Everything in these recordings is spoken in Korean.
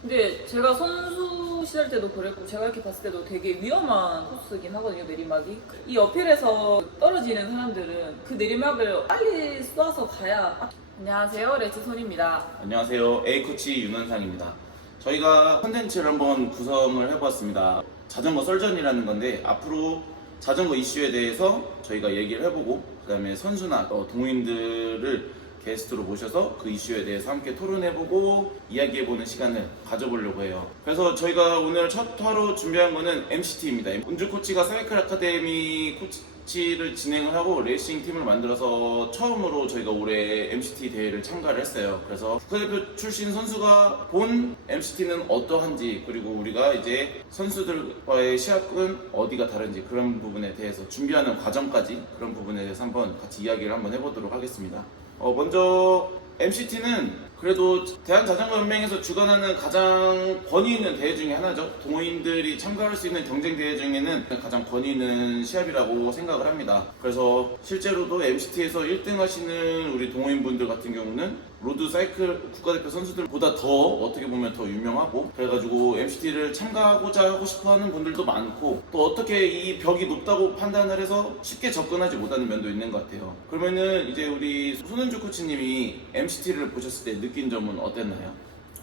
근데 제가 선수 시절 때도 그랬고 제가 이렇게 봤을 때도 되게 위험한 코스긴 하거든요, 내리막이. 이 어필에서 떨어지는 사람들은 그 내리막을 빨리 쏴서 가야. 안녕하세요, 레츠손입니다. 안녕하세요. A코치 윤원상입니다. 저희가 컨텐츠를 한번 구성을 해보았습니다. 자전거 썰전이라는 건데 앞으로 자전거 이슈에 대해서 저희가 얘기를 해보고 그 다음에 선수나 동호인들을 게스트로 모셔서 그 이슈에 대해서 함께 토론해보고 이야기해보는 시간을 가져보려고 해요. 그래서 저희가 오늘 첫 화로 준비한 거는 MCT입니다. 은주 코치가 사이클 아카데미 코치를 진행을 하고 레이싱 팀을 만들어서 처음으로 저희가 올해 MCT 대회를 참가를 했어요. 그래서 국가대표 출신 선수가 본 MCT는 어떠한지, 그리고 우리가 이제 선수들과의 시합은 어디가 다른지, 그런 부분에 대해서 준비하는 과정까지, 그런 부분에 대해서 한번 같이 이야기를 한번 해보도록 하겠습니다. 먼저 MCT는 그래도 대한자전거연맹에서 주관하는 가장 권위 있는 대회 중에 하나죠. 동호인들이 참가할 수 있는 경쟁 대회 중에는 가장 권위 있는 시합이라고 생각을 합니다. 그래서 실제로도 MCT에서 1등 하시는 우리 동호인분들 같은 경우는 로드 사이클 국가대표 선수들보다 더 어떻게 보면 더 유명하고, 그래가지고 MCT를 참가하고자 하고 싶어하는 분들도 많고, 또 어떻게 이 벽이 높다고 판단을 해서 쉽게 접근하지 못하는 면도 있는 것 같아요. 그러면은 이제 우리 손은주 코치님이 MCT를 보셨을 때 느낀 점은 어땠나요?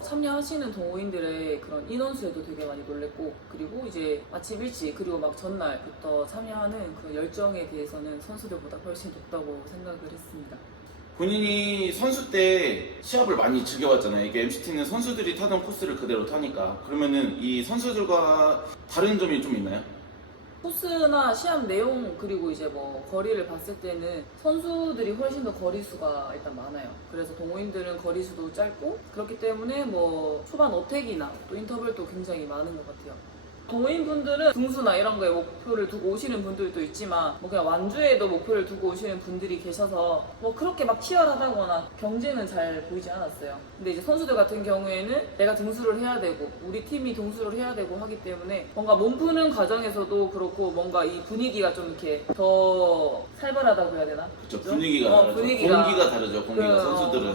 참여하시는 동호인들의 그런 인원수에도 되게 많이 놀랬고, 그리고 이제 아침 일찍 그리고 막 전날부터 참여하는 그 열정에 대해서는 선수들보다 훨씬 높다고 생각을 했습니다. 본인이 선수 때 시합을 많이 즐겨봤잖아요. 이게 MCT는 선수들이 타던 코스를 그대로 타니까. 그러면은 이 선수들과 다른 점이 좀 있나요? 코스나 시합 내용, 그리고 이제 뭐 거리를 봤을 때는 선수들이 훨씬 더 거리수가 일단 많아요. 그래서 동호인들은 거리수도 짧고, 그렇기 때문에 뭐 초반 어택이나 또 인터벌도 굉장히 많은 것 같아요. 동호인분들은 등수나 이런 거에 목표를 두고 오시는 분들도 있지만, 뭐 그냥 완주에도 목표를 두고 오시는 분들이 계셔서 뭐 그렇게 막 치열하다거나 경쟁은 잘 보이지 않았어요. 근데 이제 선수들 같은 경우에는 내가 등수를 해야 되고 우리 팀이 등수를 해야 되고 하기 때문에 뭔가 몸 푸는 과정에서도 그렇고, 뭔가 이 분위기가 좀 이렇게 더 살벌하다고 해야 되나? 그렇죠. 분위기가 다르죠. 공기가 다르죠. 공기가 선수들은.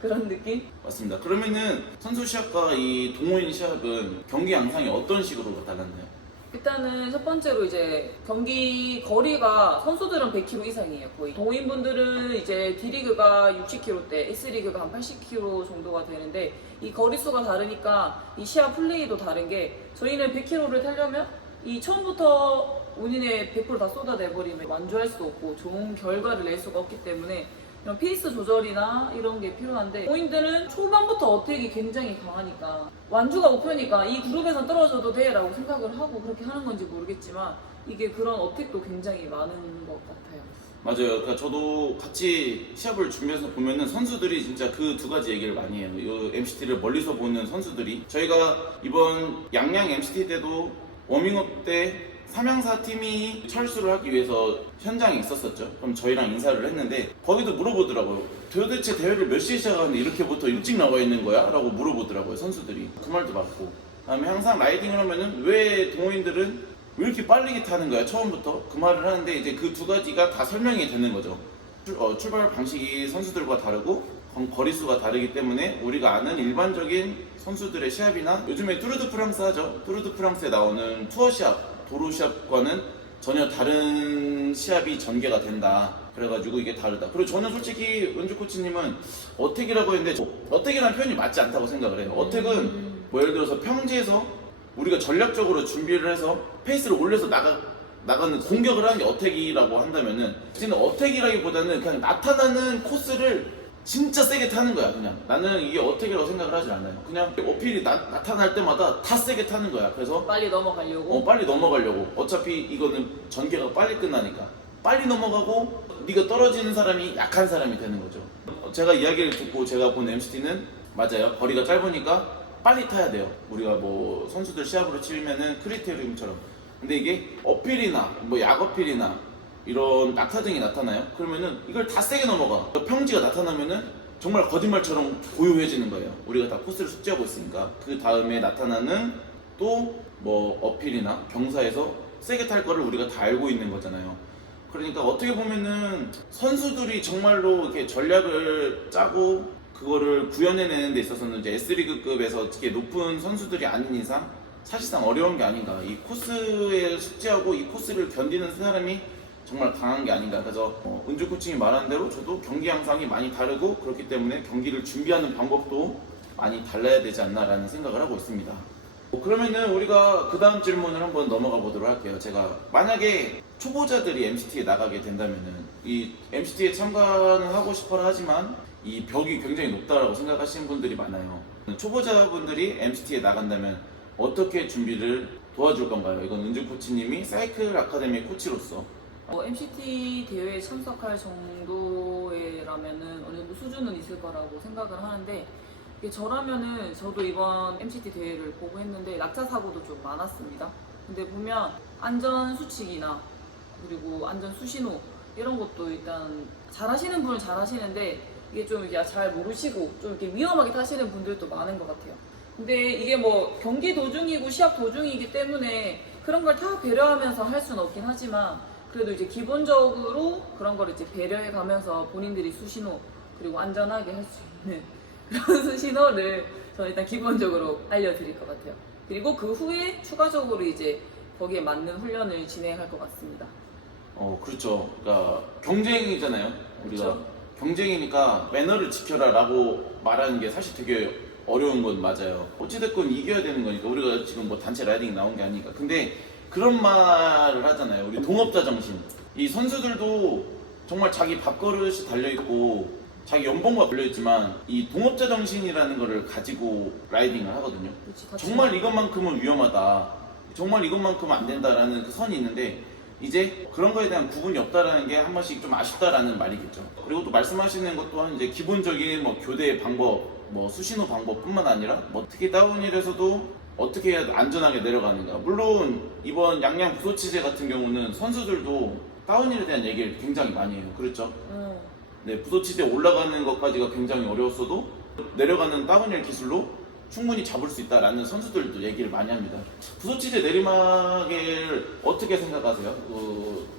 그런 느낌? 맞습니다. 그러면은 선수 시합과 이 동호인 시합은 경기 양상이 어떤 식으로 달랐나요? 일단은 첫 번째로 이제 경기 거리가 선수들은 100km 이상이에요, 거의. 동호인분들은 이제 D리그가 60km대, S리그가 한 80km 정도가 되는데, 이 거리수가 다르니까 이 시합 플레이도 다른 게, 저희는 100km를 타려면 이 처음부터 본인의 100%다 쏟아내버리면 완주할 수도 없고 좋은 결과를 낼 수가 없기 때문에 이런 페이스 조절이나 이런 게 필요한데, 동호인들은 초반부터 어택이 굉장히 강하니까 완주가 목표니까 이 그룹에서 떨어져도 돼 라고 생각을 하고 그렇게 하는 건지 모르겠지만, 이게 그런 어택도 굉장히 많은 것 같아요. 맞아요. 그러니까 저도 같이 시합을 준비해서 보면은 선수들이 진짜 그 두 가지 얘기를 많이 해요. 이 MCT를 멀리서 보는 선수들이, 저희가 이번 양양 MCT 때도 워밍업 때 삼양사 팀이 철수를 하기 위해서 현장에 있었었죠. 그럼 저희랑 인사를 했는데 거기도 물어보더라고요. 도대체 대회를 몇 시에 시작하는데 이렇게부터 일찍 나와 있는 거야? 라고 물어보더라고요, 선수들이. 그 말도 맞고, 그다음에 항상 라이딩을 하면은 왜 동호인들은 왜 이렇게 빨리 타는 거야, 처음부터? 그 말을 하는데 이제 그 두 가지가 다 설명이 되는 거죠. 출발 방식이 선수들과 다르고 거리수가 다르기 때문에 우리가 아는 일반적인 선수들의 시합이나 요즘에 뚜르드 프랑스 하죠. 뚜르드 프랑스에 나오는 투어 시합, 도로 시합과는 전혀 다른 시합이 전개가 된다. 그래가지고 이게 다르다. 그리고 저는 솔직히 은주 코치님은 어택이라고 했는데 어택이라는 표현이 맞지 않다고 생각을 해요. 어택은 뭐 예를 들어서 평지에서 우리가 전략적으로 준비를 해서 페이스를 올려서 나가는 공격을 하는 게 어택이라고 한다면은, 지금 어택이라기보다는 그냥 나타나는 코스를 진짜 세게 타는 거야. 그냥 나는 이게 어택이라고 생각을 하지 않아요. 그냥 어필이 나타날 때마다 다 세게 타는 거야. 그래서 빨리 넘어가려고? 빨리 넘어가려고. 어차피 이거는 전개가 빨리 끝나니까 빨리 넘어가고 네가 떨어지는 사람이 약한 사람이 되는 거죠. 제가 이야기를 듣고 제가 본 MCT는 맞아요. 거리가 짧으니까 빨리 타야 돼요. 우리가 뭐 선수들 시합으로 치면은 크리테리움처럼. 근데 이게 어필이나 뭐 약어필이나 이런 낙하등이 나타나요. 그러면은 이걸 다 세게 넘어가. 평지가 나타나면은 정말 거짓말처럼 고요해지는 거예요. 우리가 다 코스를 숙지하고 있으니까. 그 다음에 나타나는 또 뭐 어필이나 경사에서 세게 탈 거를 우리가 다 알고 있는 거잖아요. 그러니까 어떻게 보면은 선수들이 정말로 이렇게 전략을 짜고 그거를 구현해내는 데 있어서는 이제 S리그급에서 특히 높은 선수들이 아닌 이상 사실상 어려운 게 아닌가. 이 코스에 숙지하고 이 코스를 견디는 사람이 정말 강한 게 아닌가. 그래서 은주 코치님이 말한 대로 저도 경기 양상이 많이 다르고 그렇기 때문에 경기를 준비하는 방법도 많이 달라야 되지 않나라는 생각을 하고 있습니다. 그러면은 우리가 그 다음 질문을 한번 넘어가 보도록 할게요. 제가 만약에 초보자들이 MCT에 나가게 된다면은 이 MCT에 참가는 하고 싶어라 하지만 이 벽이 굉장히 높다라고 생각하시는 분들이 많아요. 초보자분들이 MCT에 나간다면 어떻게 준비를 도와줄 건가요? 이건 은주 코치님이 사이클 아카데미 코치로서 MCT 대회에 참석할 정도라면은 어느 정도 수준은 있을 거라고 생각을 하는데 이게 저라면은 저도 이번 MCT 대회를 보고 했는데 낙차 사고도 좀 많았습니다. 근데 보면 안전 수칙이나 그리고 안전 수신호 이런 것도 일단 잘하시는 분은 잘하시는데 이게 좀 이게 잘 모르시고 좀 이렇게 위험하게 타시는 분들도 많은 것 같아요. 근데 이게 뭐 경기 도중이고 시합 도중이기 때문에 그런 걸 다 배려하면서 할 수는 없긴 하지만 그래도 이제 기본적으로 그런 걸 이제 배려해 가면서 본인들이 수신호 그리고 안전하게 할 수 있는 그런 수신호를 저는 일단 기본적으로 알려드릴 것 같아요. 그리고 그 후에 추가적으로 이제 거기에 맞는 훈련을 진행할 것 같습니다. 그렇죠. 그러니까 경쟁이잖아요. 우리가 그렇죠. 경쟁이니까 매너를 지켜라라고 말하는 게 사실 되게 어려운 건 맞아요. 어찌됐건 이겨야 되는 거니까 우리가 지금 뭐 단체 라이딩 나온 게 아니니까. 근데 그런 말을 하잖아요. 우리 동업자 정신. 이 선수들도 정말 자기 밥그릇이 달려있고 자기 연봉과 걸려있지만 이 동업자 정신이라는 거를 가지고 라이딩을 하거든요. 그렇지, 정말 이것만큼은 위험하다. 정말 이것만큼은 안 된다라는 그 선이 있는데 이제 그런 거에 대한 구분이 없다라는 게 한 번씩 좀 아쉽다라는 말이겠죠. 그리고 또 말씀하시는 것 또한 이제 기본적인 뭐 교대 방법, 뭐 수신호 방법뿐만 아니라 뭐 특히 다운힐에서도 어떻게 해야 안전하게 내려가는가. 물론 이번 양양 부소치제 같은 경우는 선수들도 다운힐에 대한 얘기를 굉장히 많이 해요. 그렇죠? 네, 부소치대 올라가는 것까지가 굉장히 어려웠어도 내려가는 다운힐 기술로 충분히 잡을 수 있다라는 선수들도 얘기를 많이 합니다. 부소치대 내리막을 어떻게 생각하세요?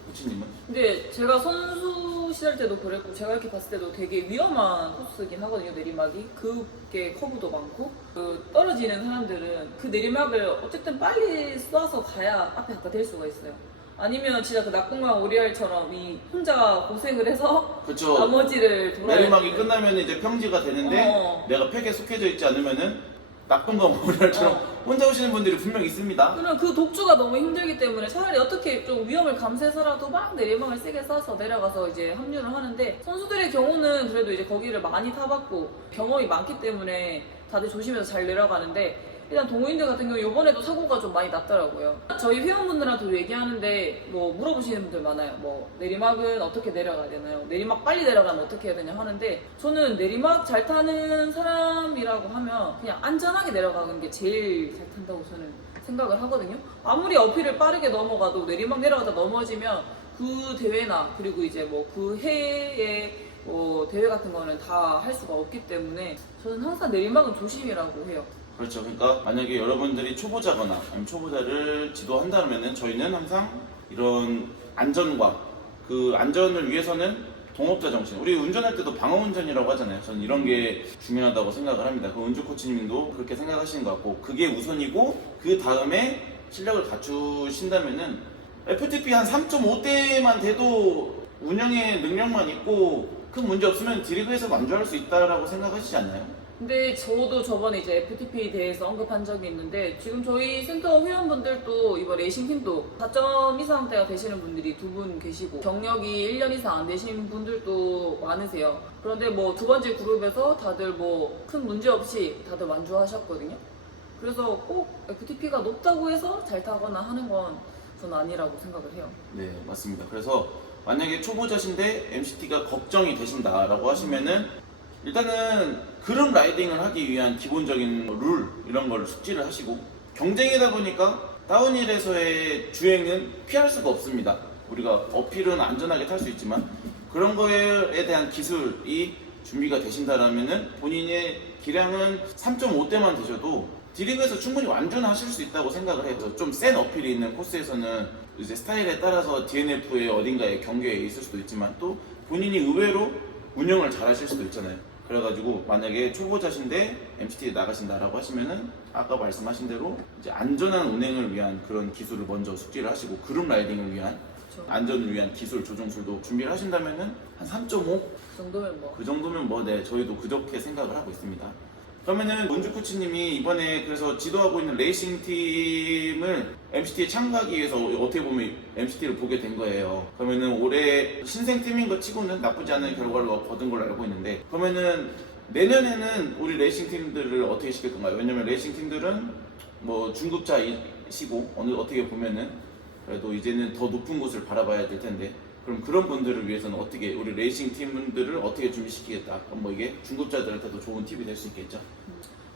코치님은? 근데 제가 선수 시절 때도 그랬고 제가 이렇게 봤을 때도 되게 위험한 코스긴 하거든요. 내리막이 그게 커브도 많고 그 떨어지는 사람들은 그 내리막을 어쨌든 빨리 쏴서 가야 앞에 갖다 댈 수가 있어요. 아니면 진짜 그 낙동강 오리알처럼 이 혼자 고생을 해서 그렇죠. 나머지를 돌아야 내리막이 되는. 끝나면 이제 평지가 되는데 내가 팩에 속해져 있지 않으면은 낙동강 오리알처럼 혼자 오시는 분들이 분명 있습니다. 그럼 그 독주가 너무 힘들기 때문에 차라리 어떻게 좀 위험을 감수해서라도 막 내리막을 세게 쏴서 내려가서 이제 합류를 하는데 선수들의 경우는 그래도 이제 거기를 많이 타봤고 경험이 많기 때문에 다들 조심해서 잘 내려가는데 일단 동호인들 같은 경우 이번에도 사고가 좀 많이 났더라고요. 저희 회원분들한테도 얘기하는데 뭐 물어보시는 분들 많아요. 뭐 내리막은 어떻게 내려가야 되나요? 내리막 빨리 내려가면 어떻게 해야 되냐 하는데 저는 내리막 잘 타는 사람이라고 하면 그냥 안전하게 내려가는 게 제일 잘 탄다고 저는 생각을 하거든요. 아무리 어필을 빠르게 넘어가도 내리막 내려가다 넘어지면 그 대회나 그리고 이제 뭐 그 해에 뭐 대회 같은 거는 다 할 수가 없기 때문에 저는 항상 내리막은 조심이라고 해요. 그렇죠. 그러니까 만약에 여러분들이 초보자거나 아니면 초보자를 지도한다면은 저희는 항상 이런 안전과 그 안전을 위해서는 동업자 정신. 우리 운전할 때도 방어 운전이라고 하잖아요. 저는 이런 게 중요하다고 생각을 합니다. 그 은주 코치님도 그렇게 생각하시는 것 같고 그게 우선이고 그 다음에 실력을 갖추신다면은 FTP 한 3.5대만 돼도 운영의 능력만 있고 큰 문제 없으면 D리그에서 완주할 수 있다라고 생각하시지 않나요? 근데 저도 저번에 이제 FTP에 대해서 언급한 적이 있는데 지금 저희 센터 회원분들도 이번 레이싱팀도 4점 이상대가 되시는 분들이 2분 계시고 경력이 1년 이상 안 되신 분들도 많으세요. 그런데 뭐 두 번째 그룹에서 다들 뭐 큰 문제 없이 다들 완주하셨거든요. 그래서 꼭 FTP가 높다고 해서 잘 타거나 하는 건 저는 아니라고 생각을 해요. 네, 맞습니다. 그래서 만약에 초보자신데 MCT가 걱정이 되신다라고 하시면은 일단은 그룹 라이딩을 하기 위한 기본적인 룰 이런 걸 숙지를 하시고 경쟁이다 보니까 다운힐에서의 주행은 피할 수가 없습니다. 우리가 어필은 안전하게 탈 수 있지만 그런 거에 대한 기술이 준비가 되신다라면은 본인의 기량은 3.5대만 되셔도 D리그에서 충분히 완주하실 수 있다고 생각을 해요. 좀 센 어필이 있는 코스에서는 이제 스타일에 따라서 DNF의 어딘가에 경계에 있을 수도 있지만 또 본인이 의외로 운영을 잘 하실 수도 있잖아요. 그래가지고 만약에 초보자신데 MCT에 나가신다라고 하시면은 아까 말씀하신 대로 이제 안전한 운행을 위한 그런 기술을 먼저 숙지를 하시고 그룹 라이딩을 위한 그렇죠. 안전을 위한 기술 조종술도 준비를 하신다면은 한 3.5? 그 정도면 뭐 그 정도면 뭐 네 저희도 그렇게 생각을 하고 있습니다. 그러면은 원주 코치님이 이번에 그래서 지도하고 있는 레이싱 팀을 MCT에 참가하기 위해서 어떻게 보면 MCT를 보게 된 거예요. 그러면은 올해 신생 팀인 것 치고는 나쁘지 않은 결과를 거둔 걸로 알고 있는데 그러면은 내년에는 우리 레이싱 팀들을 어떻게 시킬 건가요? 왜냐면 레이싱 팀들은 뭐 중급자이시고 어떻게 보면은 그래도 이제는 더 높은 곳을 바라봐야 될 텐데 그럼 그런 분들을 위해서는 어떻게 우리 레이싱 팀들을 어떻게 준비시키겠다. 그럼 뭐 이게 중급자들한테도 좋은 팁이 될 수 있겠죠.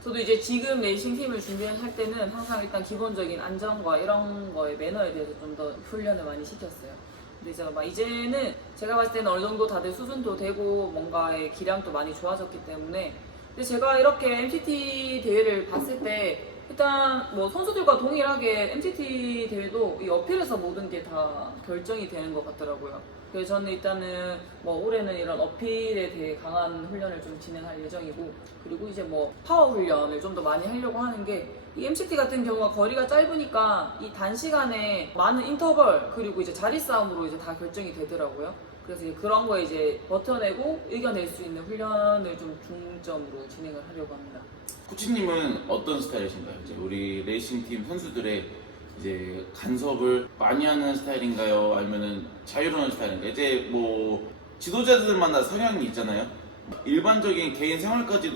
저도 이제 지금 레이싱 팀을 준비할 때는 항상 일단 기본적인 안전과 이런 거에 매너에 대해서 좀 더 훈련을 많이 시켰어요. 근데 이제 막 이제는 제가 봤을 때는 어느 정도 다들 수준도 되고 뭔가의 기량도 많이 좋아졌기 때문에 근데 제가 이렇게 MCT 대회를 봤을 때 일단 뭐 선수들과 동일하게 MCT 대회도 이 어필에서 모든 게 다 결정이 되는 것 같더라고요. 그래서 저는 일단은 뭐 올해는 이런 어필에 대해 강한 훈련을 좀 진행할 예정이고 그리고 이제 뭐 파워 훈련을 좀 더 많이 하려고 하는 게 이 MCT 같은 경우가 거리가 짧으니까 이 단시간에 많은 인터벌 그리고 이제 자리 싸움으로 이제 다 결정이 되더라고요. 그래서 이제 그런 거 이제 버텨내고 이겨낼 수 있는 훈련을 좀 중점으로 진행을 하려고 합니다. 코치님은 어떤 스타일이신가요? 이제 우리 레이싱 팀 선수들의 이제 간섭을 많이 하는 스타일인가요? 아니면은 자유로운 스타일인가요? 이제 뭐 지도자들마다 성향이 있잖아요. 일반적인 개인 생활까지도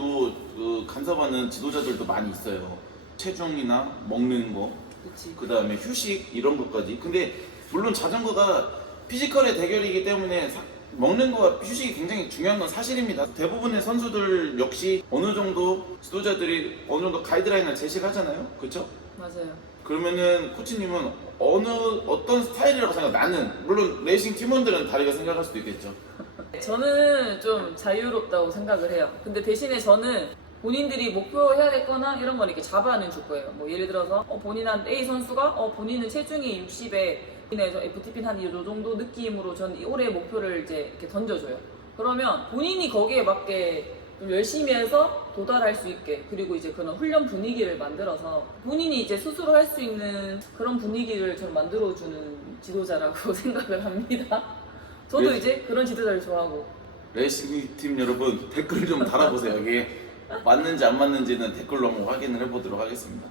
그 간섭하는 지도자들도 많이 있어요. 체중이나 먹는 거, 그치. 그 다음에 휴식 이런 것까지. 근데 물론 자전거가 피지컬의 대결이기 때문에 먹는 거와 휴식이 굉장히 중요한 건 사실입니다. 대부분의 선수들 역시 어느 정도 지도자들이 어느 정도 가이드라인을 제시를 하잖아요. 그렇죠? 맞아요. 그러면은 코치님은 어떤 스타일이라고 생각해요? 나는 물론 레이싱 팀원들은 다르게 생각할 수도 있겠죠. 저는 좀 자유롭다고 생각을 해요. 근데 대신에 저는 본인들이 목표해야 될 거나 이런 건 이렇게 잡아는 줄 거예요. 뭐 예를 들어서 본인한 A 선수가 본인은 체중이 60에 본인에서 FTP는 한 이 정도 느낌으로 전 올해 목표를 이제 이렇게 던져줘요. 그러면 본인이 거기에 맞게 좀 열심히 해서 도달할 수 있게 그리고 이제 그런 훈련 분위기를 만들어서 본인이 이제 스스로 할 수 있는 그런 분위기를 좀 만들어주는 지도자라고 생각을 합니다. 저도 네. 이제 그런 지도자를 좋아하고 레이싱 팀 여러분 댓글 좀 달아보세요. 이게 맞는지 안 맞는지는 댓글로 한번 확인을 해보도록 하겠습니다.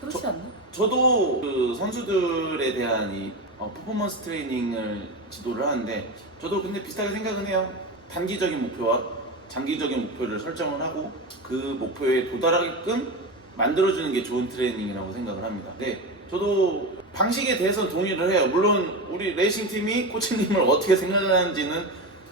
그렇지 않나? 저도 그 선수들에 대한 이 퍼포먼스 트레이닝을 지도를 하는데 저도 근데 비슷하게 생각은 해요. 단기적인 목표와 장기적인 목표를 설정을 하고 그 목표에 도달하게끔 만들어주는 게 좋은 트레이닝이라고 생각을 합니다. 네, 저도 방식에 대해서는 동의를 해요. 물론 우리 레이싱 팀이 코치님을 어떻게 생각하는지는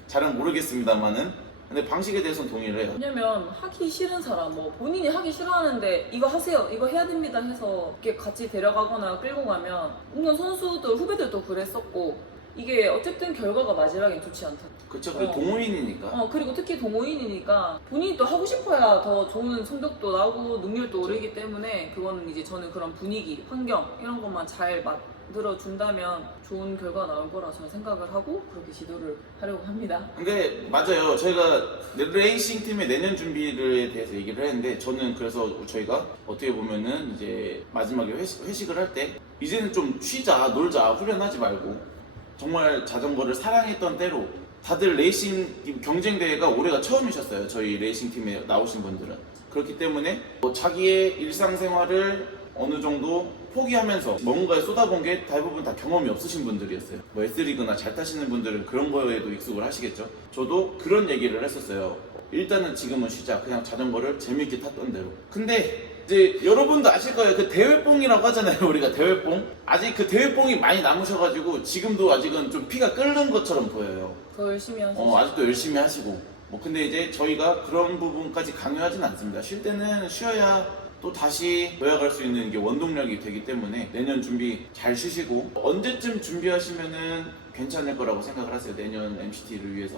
잘은 모르겠습니다만은 근데 방식에 대해서는 동의를 해요. 왜냐면 하기 싫은 사람, 뭐 본인이 하기 싫어하는데 이거 하세요, 이거 해야 됩니다 해서 이렇게 같이 데려가거나 끌고 가면 물론 선수들, 후배들도 그랬었고 이게 어쨌든 결과가 마지막엔 좋지 않다. 그쵸, 그리고 동호인이니까. 그리고 특히 동호인이니까 본인이 또 하고 싶어야 더 좋은 성적도 나오고 능률도 오르기 때문에 그거는 이제 저는 그런 분위기, 환경 이런 것만 잘 만들어준다면 좋은 결과가 나올 거라 저는 생각을 하고 그렇게 지도를 하려고 합니다. 근데 맞아요. 저희가 레이싱 팀의 내년 준비에 대해서 얘기를 했는데 저는 그래서 저희가 어떻게 보면은 이제 마지막에 회식을 할 때 이제는 좀 쉬자, 놀자, 후련하지 말고 정말 자전거를 사랑했던 때로 다들 레이싱 경쟁 대회가 올해가 처음이셨어요. 저희 레이싱 팀에 나오신 분들은 그렇기 때문에 뭐 자기의 일상생활을 어느 정도 포기하면서 뭔가에 쏟아본 게 대부분 다 경험이 없으신 분들이었어요. 뭐 S리그나 잘 타시는 분들은 그런 거에도 익숙을 하시겠죠. 저도 그런 얘기를 했었어요. 일단은 지금은 쉬자. 그냥 자전거를 재밌게 탔던 대로. 근데 이제 여러분도 아실 거예요. 그 대회뽕이라고 하잖아요. 우리가 대회뽕. 아직 그 대회뽕이 많이 남으셔가지고 지금도 아직은 좀 피가 끓는 것처럼 보여요. 더 열심히 하시죠. 아직도 열심히 하시고. 뭐 근데 이제 저희가 그런 부분까지 강요하진 않습니다. 쉴 때는 쉬어야 또 다시 도약할 수 있는 게 원동력이 되기 때문에 내년 준비 잘 쉬시고 언제쯤 준비하시면은 괜찮을 거라고 생각을 하세요. 내년 MCT를 위해서.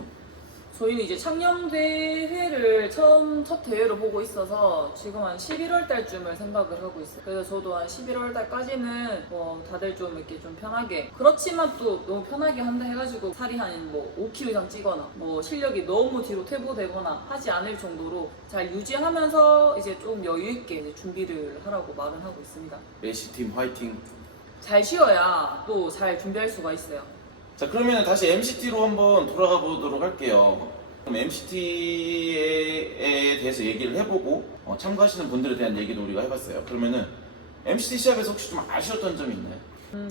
저희는 이제 창녕 대회를 첫 대회로 보고 있어서 지금 한 11월 달쯤을 생각을 하고 있어요. 그래서 저도 한 11월 달까지는 뭐 다들 좀 이렇게 좀 편하게, 그렇지만 또 너무 편하게 한다 해가지고 살이 한 뭐 5kg 이상 찌거나 뭐 실력이 너무 뒤로 퇴보되거나 하지 않을 정도로 잘 유지하면서 이제 좀 여유 있게 이제 준비를 하라고 말은 하고 있습니다. 레시팀 화이팅. 잘 쉬어야 또 잘 준비할 수가 있어요. 자, 그러면 다시 MCT로 한번 돌아가 보도록 할게요. 그럼 MCT에 대해서 얘기를 해보고 참가하시는 분들에 대한 얘기도 우리가 해봤어요. 그러면은 MCT 시합에서 혹시 좀 아쉬웠던 점이 있나요?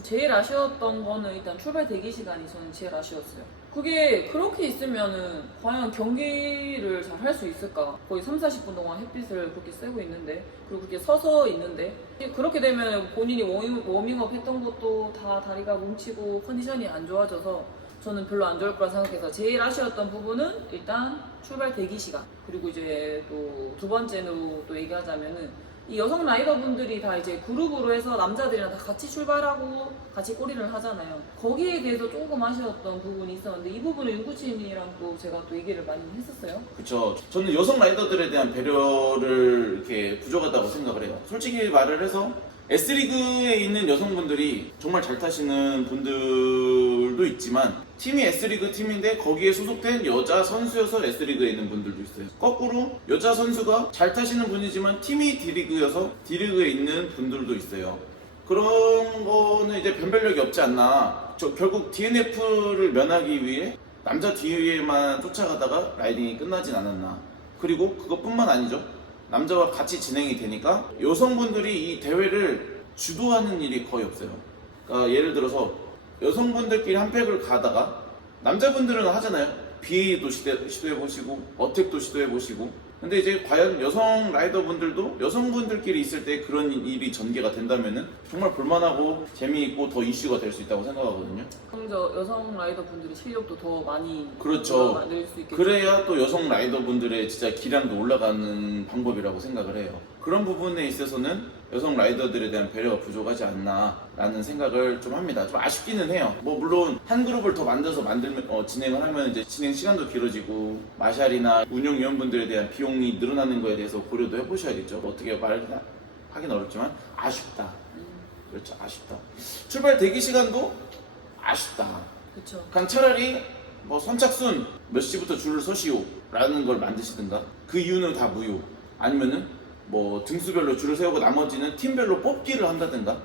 제일 아쉬웠던 거는 일단 출발 대기 시간이 저는 제일 아쉬웠어요. 그게 그렇게 있으면은 과연 경기를 잘 할 수 있을까? 거의 3, 40분 동안 햇빛을 그렇게 쐬고 있는데, 그리고 그렇게 서서 있는데, 그렇게 되면 본인이 워밍업 했던 것도 다 다리가 뭉치고 컨디션이 안 좋아져서 저는 별로 안 좋을 거라 생각해서 제일 아쉬웠던 부분은 일단 출발 대기 시간, 그리고 이제 또 두 번째로 또 얘기하자면은 이 여성 라이더분들이 다 이제 그룹으로 해서 남자들이랑 다 같이 출발하고 같이 꼬리를 하잖아요. 거기에 대해서 조금 아쉬웠던 부분이 있었는데, 이 부분은 윤구치님이랑 또 제가 또 얘기를 많이 했었어요. 그쵸. 저는 여성 라이더들에 대한 배려를 이렇게 부족하다고 생각을 해요. 솔직히 말을 해서 S리그에 있는 여성분들이 정말 잘 타시는 분들도 있지만, 팀이 S리그 팀인데 거기에 소속된 여자 선수여서 S리그에 있는 분들도 있어요. 거꾸로 여자 선수가 잘 타시는 분이지만 팀이 D리그여서 D리그에 있는 분들도 있어요. 그런 거는 이제 변별력이 없지 않나. 결국 DNF를 면하기 위해 남자 뒤에만 쫓아가다가 라이딩이 끝나진 않았나. 그리고 그것뿐만 아니죠. 남자와 같이 진행이 되니까 여성분들이 이 대회를 주도하는 일이 거의 없어요. 그러니까 예를 들어서 여성분들끼리 한 팩을 가다가 남자분들은 하잖아요. BA도 시도해보시고 어택도 시도해보시고. 근데 이제 과연 여성 라이더분들도 여성분들끼리 있을 때 그런 일이 전개가 된다면은 정말 볼만하고 재미있고 더 이슈가 될 수 있다고 생각하거든요. 그럼 저 여성 라이더분들이 실력도 더 많이 그렇죠. 늘 수 있겠죠. 그래야 또 여성 라이더분들의 진짜 기량도 올라가는 방법이라고 생각을 해요. 그런 부분에 있어서는 여성 라이더들에 대한 배려가 부족하지 않나라는 생각을 좀 합니다. 좀 아쉽기는 해요. 뭐 물론 한 그룹을 더 만들어서 진행을 하면 이제 진행 시간도 길어지고 마샬이나 운영위원분들에 대한 비용이 늘어나는 거에 대해서 고려도 해보셔야겠죠. 어떻게 말하긴 어렵지만 아쉽다. 그렇죠, 아쉽다. 출발 대기 시간도 아쉽다. 그렇죠. 그냥 차라리 뭐 선착순 몇 시부터 줄을 서시오 라는 걸 만드시든가, 그 이유는 다 무효. 아니면은 뭐 등수별로 줄을 세우고 나머지는 팀별로 뽑기를 한다든가,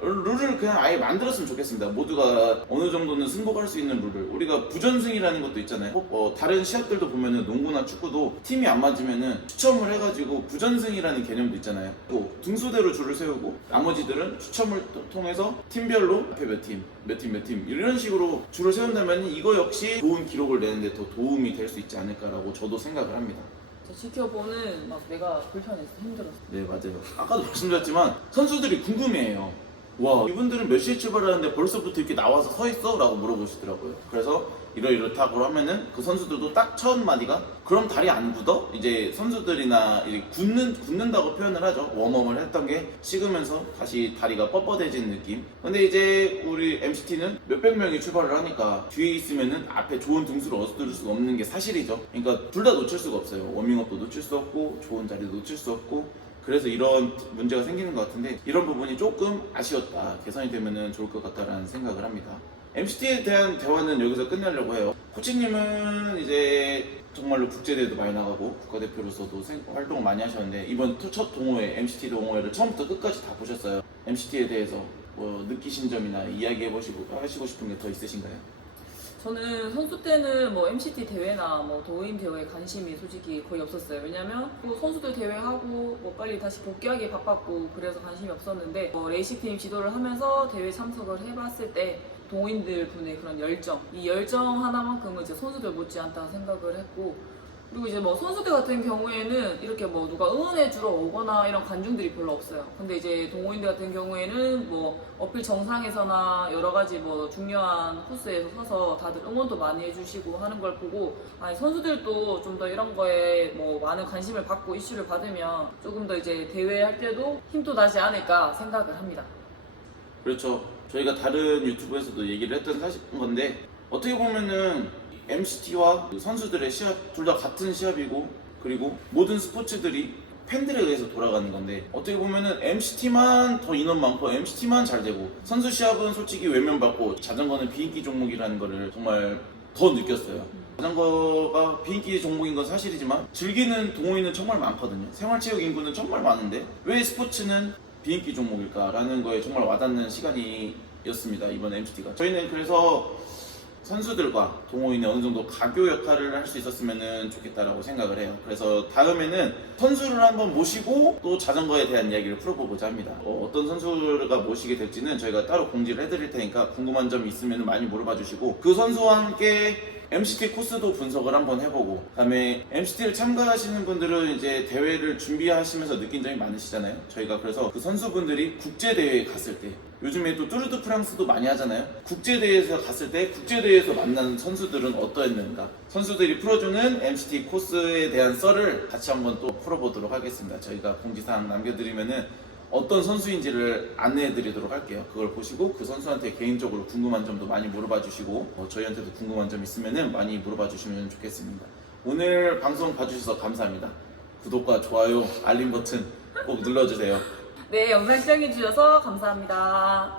룰을 그냥 아예 만들었으면 좋겠습니다. 모두가 어느 정도는 승복할 수 있는 룰을. 우리가 부전승이라는 것도 있잖아요. 다른 시합들도 보면은 농구나 축구도 팀이 안 맞으면은 추첨을 해가지고 부전승이라는 개념도 있잖아요. 또 등수대로 줄을 세우고 나머지들은 추첨을 통해서 팀별로 앞에 몇 팀 이런 식으로 줄을 세운다면 이거 역시 좋은 기록을 내는데 더 도움이 될 수 있지 않을까라고 저도 생각을 합니다. 지켜보는 막 내가 불편해서 힘들었어. 네, 맞아요. 아까도 말씀드렸지만 선수들이 궁금해해요. 와, 이분들은 몇 시에 출발하는데 벌써부터 이렇게 나와서 서 있어? 라고 물어보시더라고요. 그래서 이렇다고 하면은 그 선수들도 딱 첫 마디가 그럼 다리 안 굳어? 이제 선수들이나 이제 굳는다고 표현을 하죠. 웜업을 했던 게 식으면서 다시 다리가 뻣뻣해진 느낌. 근데 이제 우리 MCT는 몇백 명이 출발을 하니까 뒤에 있으면은 앞에 좋은 등수를 얻을 수가 없는 게 사실이죠. 그러니까 둘 다 놓칠 수가 없어요. 워밍업도 놓칠 수 없고 좋은 자리도 놓칠 수 없고. 그래서 이런 문제가 생기는 것 같은데, 이런 부분이 조금 아쉬웠다, 개선이 되면 좋을 것 같다라는 생각을 합니다. MCT에 대한 대화는 여기서 끝내려고 해요. 코치님은 이제 정말로 국제대회도 많이 나가고 국가대표로서도 활동을 많이 하셨는데, 이번 첫 동호회, MCT 동호회를 처음부터 끝까지 다 보셨어요. MCT에 대해서 뭐 느끼신 점이나 하시고 싶은 게 더 있으신가요? 저는 선수 때는 뭐 MCT 대회나 뭐 도임 대회에 관심이 솔직히 거의 없었어요. 왜냐면 또 선수들 대회하고 뭐 빨리 다시 복귀하기 바빴고 그래서 관심이 없었는데, 레이싱팀 지도를 하면서 대회 참석을 해봤을 때 동호인들 분의 그런 열정, 이 열정 하나만큼은 이제 선수들 못지않다 생각을 했고, 그리고 이제 뭐 선수들 같은 경우에는 이렇게 뭐 누가 응원해주러 오거나 이런 관중들이 별로 없어요. 근데 이제 동호인들 같은 경우에는 뭐 어필 정상에서나 여러 가지 뭐 중요한 코스에서 서서 다들 응원도 많이 해주시고 하는 걸 보고, 아니 선수들도 좀 더 이런 거에 뭐 많은 관심을 받고 이슈를 받으면 조금 더 이제 대회할 때도 힘도 나지 않을까 생각을 합니다. 그렇죠. 저희가 다른 유튜브에서도 얘기를 했던 건데, 어떻게 보면은 MCT와 선수들의 시합 둘 다 같은 시합이고, 그리고 모든 스포츠들이 팬들에 의해서 돌아가는 건데, 어떻게 보면은 MCT만 더 인원 많고 MCT만 잘 되고, 선수 시합은 솔직히 외면받고 자전거는 비인기 종목이라는 거를 정말 더 느꼈어요. 자전거가 비인기 종목인 건 사실이지만 즐기는 동호인은 정말 많거든요. 생활체육 인구는 정말 많은데 왜 스포츠는 비인기 종목일까라는 거에 정말 와닿는 시간이었습니다, 이번 MCT가. 저희는 그래서 선수들과 동호인이 어느 정도 가교 역할을 할 수 있었으면 좋겠다라고 생각을 해요. 그래서 다음에는 선수를 한번 모시고 또 자전거에 대한 이야기를 풀어보고자 합니다. 어떤 선수가 모시게 될지는 저희가 따로 공지를 해드릴 테니까 궁금한 점 있으면 많이 물어봐 주시고, 그 선수와 함께 MCT 코스도 분석을 한번 해보고, 그다음에 MCT를 참가하시는 분들은 이제 대회를 준비하시면서 느낀 점이 많으시잖아요. 저희가 그래서 그 선수분들이 국제대회에 갔을 때, 요즘에 또 뚜르드 프랑스도 많이 하잖아요. 국제대회에서 갔을 때 국제대회에서 만난 선수들은 어떠했는가, 선수들이 풀어주는 MCT 코스에 대한 썰을 같이 한번 또 풀어보도록 하겠습니다. 저희가 공지사항 남겨드리면은 어떤 선수인지를 안내해드리도록 할게요. 그걸 보시고 그 선수한테 개인적으로 궁금한 점도 많이 물어봐 주시고, 저희한테도 궁금한 점 있으면 많이 물어봐 주시면 좋겠습니다. 오늘 방송 봐주셔서 감사합니다. 구독과 좋아요, 알림 버튼 꼭 눌러주세요. 네, 영상 시청해주셔서 감사합니다.